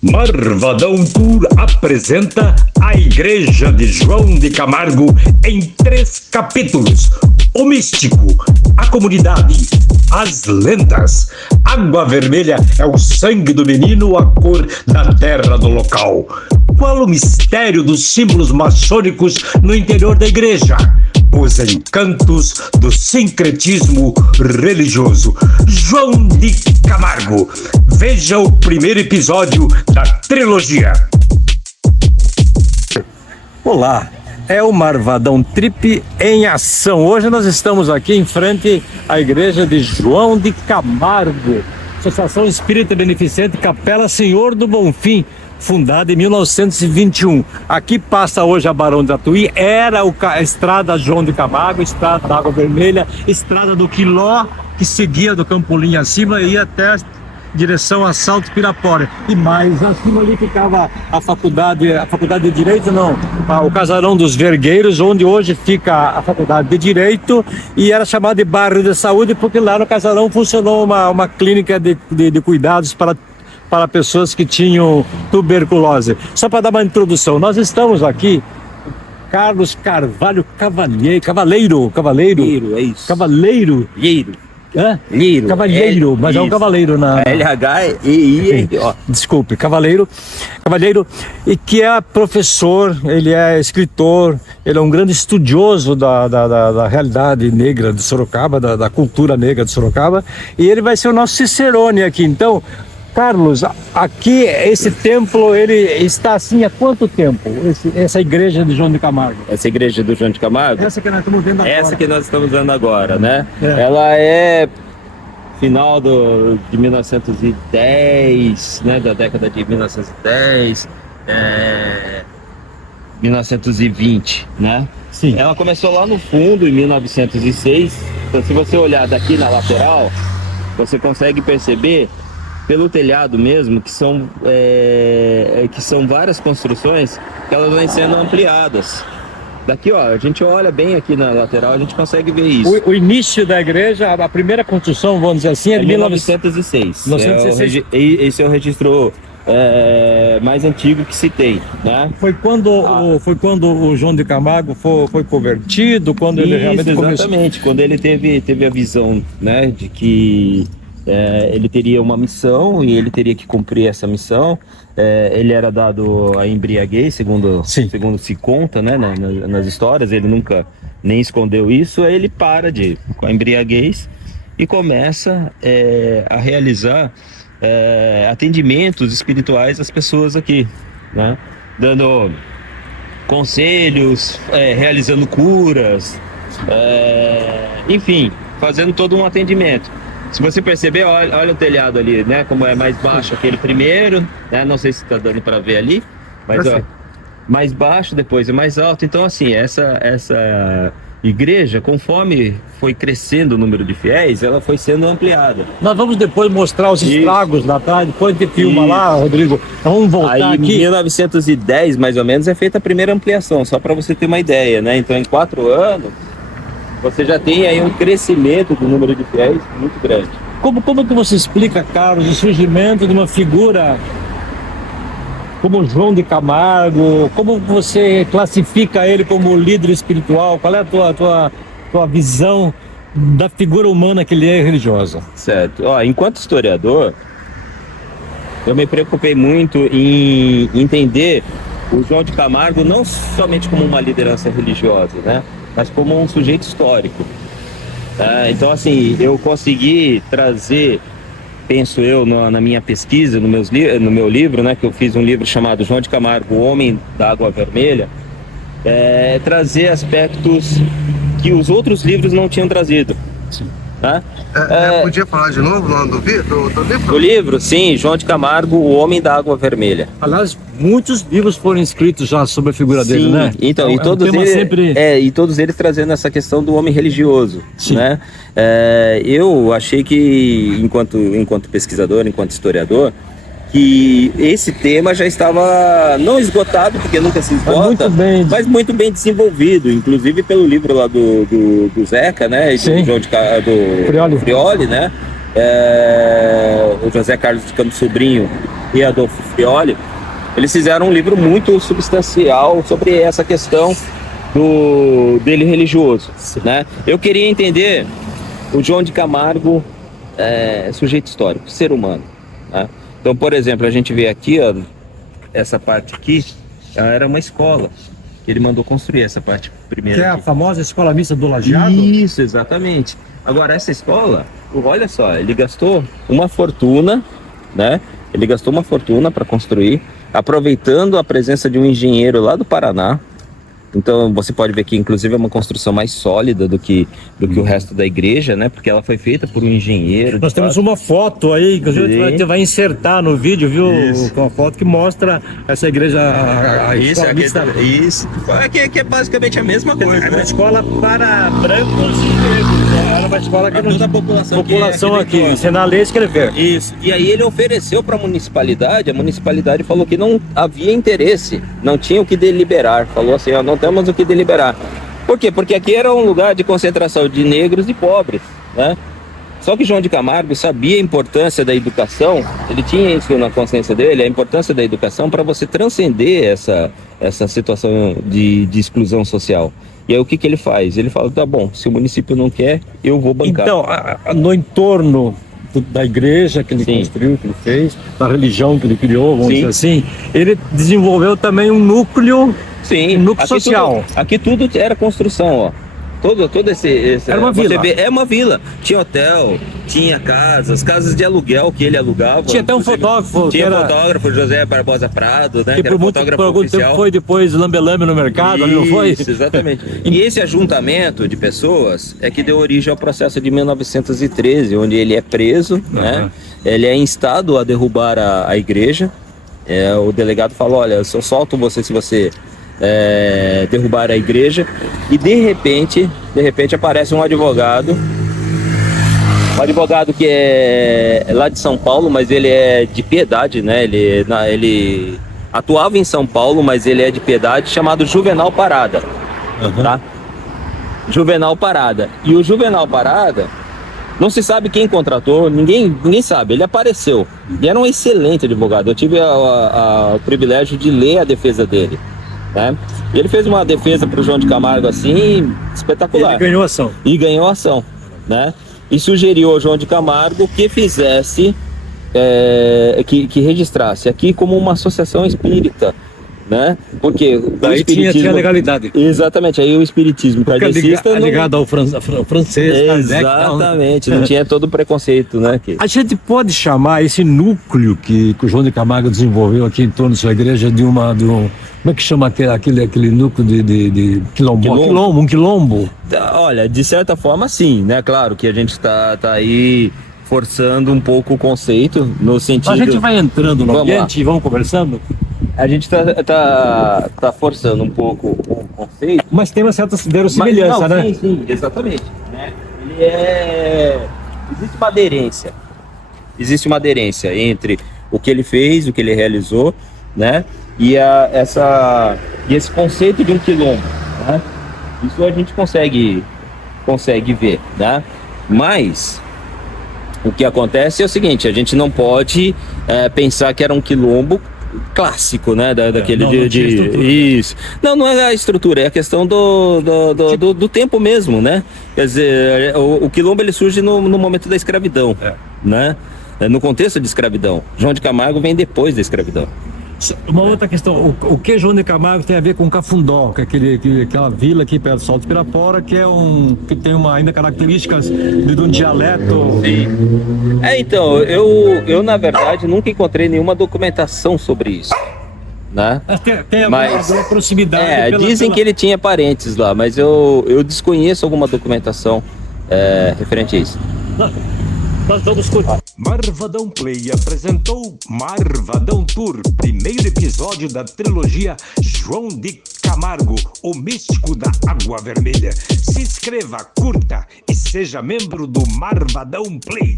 Marvadão Tour apresenta a Igreja de João de Camargo em 3 capítulos: o místico, a comunidade, as lendas. Água vermelha é o sangue do menino, a cor da terra do local. Qual o mistério dos símbolos maçônicos no interior da igreja? Os encantos do sincretismo religioso. João de Camargo. Veja o primeiro episódio da trilogia. Olá, é o Marvadão Trip em ação. Hoje nós estamos aqui em frente à igreja de João de Camargo, Associação Espírita Beneficente Capela Senhor do Bonfim, fundada em 1921. Aqui passa hoje a Barão de Tatuí, era a estrada João de Camargo, estrada da Água Vermelha, estrada do Quiló, que seguia do Campolim acima e ia até direção a Salto Pirapora. E mais acima ali ficava a faculdade de Direito, não, o Casarão dos Vergueiros, onde hoje fica a Faculdade de Direito, e era chamado de Bairro de Saúde porque lá no casarão funcionou uma clínica de cuidados para pessoas que tinham tuberculose. Só para dar uma introdução, nós estamos aqui, Carlos Carvalho Cavaleiro, é isso. Cavaleiro. Hã? Liro. Cavalheiro, mas é um cavaleiro na... LHEI, ó. Desculpe, Cavaleiro, e que é professor, ele é escritor, ele é um grande estudioso da realidade negra de Sorocaba, da cultura negra de Sorocaba, e ele vai ser o nosso cicerone aqui. Então, Carlos, aqui esse templo, ele está assim há quanto tempo? Essa igreja de João de Camargo? Essa igreja do João de Camargo? Essa que nós estamos vendo agora. Essa que nós estamos vendo agora, né? É. Ela é final de 1910, né? Da década de 1910, 1920, né? Sim. Ela começou lá no fundo, em 1906. Então, se você olhar daqui na lateral, você consegue perceber pelo telhado mesmo, que são várias construções que elas vão sendo ampliadas. Daqui, ó, a gente olha bem aqui na lateral, a gente consegue ver isso. O início da igreja, a primeira construção, vamos dizer assim, é de 1906. 1906. Esse é o registro mais antigo que se tem, né? Foi quando o João de Camargo foi convertido, quando ele realmente começou... Exatamente, quando ele teve a visão, né, de que ele teria uma missão e ele teria que cumprir essa missão. Ele era dado a embriaguez, segundo se conta, né, nas histórias. Ele nunca nem escondeu isso. Aí ele para com a embriaguez e começa a realizar atendimentos espirituais às pessoas aqui, né, dando conselhos, realizando curas, enfim, fazendo todo um atendimento. Se você perceber, olha o telhado ali, né? Como é mais baixo aquele primeiro, né? Não sei se está dando para ver ali, mas ó, mais baixo, depois é mais alto. Então, assim, essa igreja, conforme foi crescendo o número de fiéis, ela foi sendo ampliada. Nós vamos depois mostrar os estragos lá atrás, depois de filma lá, Rodrigo. Vamos voltar aí, aqui. Em 1910, mais ou menos, é feita a primeira ampliação, só para você ter uma ideia, né? Então, em 4 anos, você já tem aí um crescimento do número de fiéis muito grande. Como que você explica, Carlos, o surgimento de uma figura como João de Camargo? Como você classifica ele como líder espiritual? Qual é a tua visão da figura humana que ele é religiosa? Certo. Ó, enquanto historiador, eu me preocupei muito em entender o João de Camargo não somente como uma liderança religiosa, né, mas como um sujeito histórico. Então, assim, eu consegui trazer, penso eu, na minha pesquisa, no meu livro, né, que eu fiz um livro chamado João de Camargo, o Homem da Água Vermelha, trazer aspectos que os outros livros não tinham trazido. Sim. Podia falar de novo o nome do livro? O livro, sim, João de Camargo, o Homem da Água Vermelha. Aliás, muitos livros foram escritos já sobre a figura sim, dele, né? Então, e todos eles trazendo essa questão do homem religioso, sim, né? Eu achei que, enquanto pesquisador, enquanto historiador, que esse tema já estava não esgotado, porque nunca se esgota, mas muito bem desenvolvido, inclusive pelo livro lá do Zeca, né, e do Prioli, né, o José Carlos de Campos Sobrinho, e Adolfo Fioli, eles fizeram um livro muito substancial sobre essa questão dele religioso, né? Eu queria entender o João de Camargo, sujeito histórico, ser humano, né? Então, por exemplo, a gente vê aqui, ó, essa parte aqui, era uma escola. Ele mandou construir essa parte primeira. Que é a aqui. famosa Escola Mista do Lajeado? Isso, exatamente. Agora, essa escola, olha só, ele gastou uma fortuna, né? Ele gastou uma fortuna para construir, aproveitando a presença de um engenheiro lá do Paraná. Então você pode ver que inclusive é uma construção mais sólida do que o resto da igreja, né? Porque ela foi feita por um engenheiro. Nós temos uma foto aí, que a gente vai insertar no vídeo, viu? Isso. Com a foto que mostra essa igreja, a Isso, escola mista. isso. Que é basicamente a mesma coisa. Era uma Né? escola para brancos e negros, né? Era uma escola que Para toda a população aqui, que ensinar a ler e escrever. Isso. E aí ele ofereceu para a municipalidade falou que não havia interesse, não tinha o que deliberar. Falou assim, ó, não temos o que deliberar. Por quê? Porque aqui era um lugar de concentração de negros e pobres, né? Só que João de Camargo sabia a importância da educação, ele tinha isso na consciência dele, a importância da educação para você transcender essa situação de exclusão social. E aí o que ele faz? Ele fala, tá bom, se o município não quer, eu vou bancar. Então, no entorno da igreja que ele construiu, que ele fez, da religião que ele criou, vamos dizer assim, ele desenvolveu também um núcleo, núcleo social. Aqui tudo era construção, ó. Todo esse era uma vila. É uma vila. Tinha hotel, tinha casas de aluguel que ele alugava. Tinha até um fotógrafo. Tinha fotógrafo, José Barbosa Prado, né? Que era por algum tempo foi depois lambe-lambe no mercado, isso, não foi? Exatamente. E esse ajuntamento de pessoas é que deu origem ao processo de 1913, onde ele é preso, né? Ele é instado a derrubar a igreja. O delegado falou, olha, eu só solto você se você derrubar a igreja. E de repente aparece um advogado que é lá de São Paulo, mas ele é de Piedade, né? Ele atuava em São Paulo, mas ele é de Piedade, chamado Juvenal Parada, tá? Juvenal Parada. E o Juvenal Parada, não se sabe quem contratou, ninguém sabe, ele apareceu. E era um excelente advogado, eu tive o privilégio de ler a defesa dele, né? E ele fez uma defesa para o João de Camargo assim, espetacular. Ele ganhou ação. E ganhou ação, né? E sugeriu ao João de Camargo que fizesse, que registrasse aqui como uma associação espírita, né? Porque daí tinha legalidade. Exatamente, aí o espiritismo kardecista ligado ao francês. Exatamente, não tinha todo o preconceito, né? A gente pode chamar esse núcleo que o João de Camargo desenvolveu aqui em torno da sua igreja de um como é que chama aquele núcleo de quilombo? Um quilombo? Olha, de certa forma sim, né? Claro que a gente tá aí forçando um pouco o conceito, no sentido... A gente vai entrando no ambiente e vamos conversando? A gente tá forçando um pouco o conceito. Mas tem uma certa verossimilhança, né? Sim, exatamente. Né? Existe uma aderência entre o que ele fez, o que ele realizou, né? E esse conceito de um quilombo, né? Isso a gente consegue ver, né? Mas o que acontece é o seguinte, a gente não pode pensar que era um quilombo clássico, né? Daquele isso. Não é a estrutura, é a questão do tempo mesmo, né? Quer dizer, o quilombo ele surge no momento da escravidão, né? No contexto de escravidão. João de Camargo vem depois da escravidão. Uma outra questão, o que João de Camargo tem a ver com Cafundó, que é aquela vila aqui perto do Salto de Pirapora, que tem ainda características de um dialeto. Sim. Então, eu na verdade nunca encontrei nenhuma documentação sobre isso, né? Tem alguma proximidade. Dizem que ele tinha parentes lá, mas eu desconheço alguma documentação referente a isso. Nós vamos continuar. Marvadão Play apresentou Marvadão Tour, primeiro episódio da trilogia João de Camargo, o místico da Água Vermelha. Se inscreva, curta e seja membro do Marvadão Play.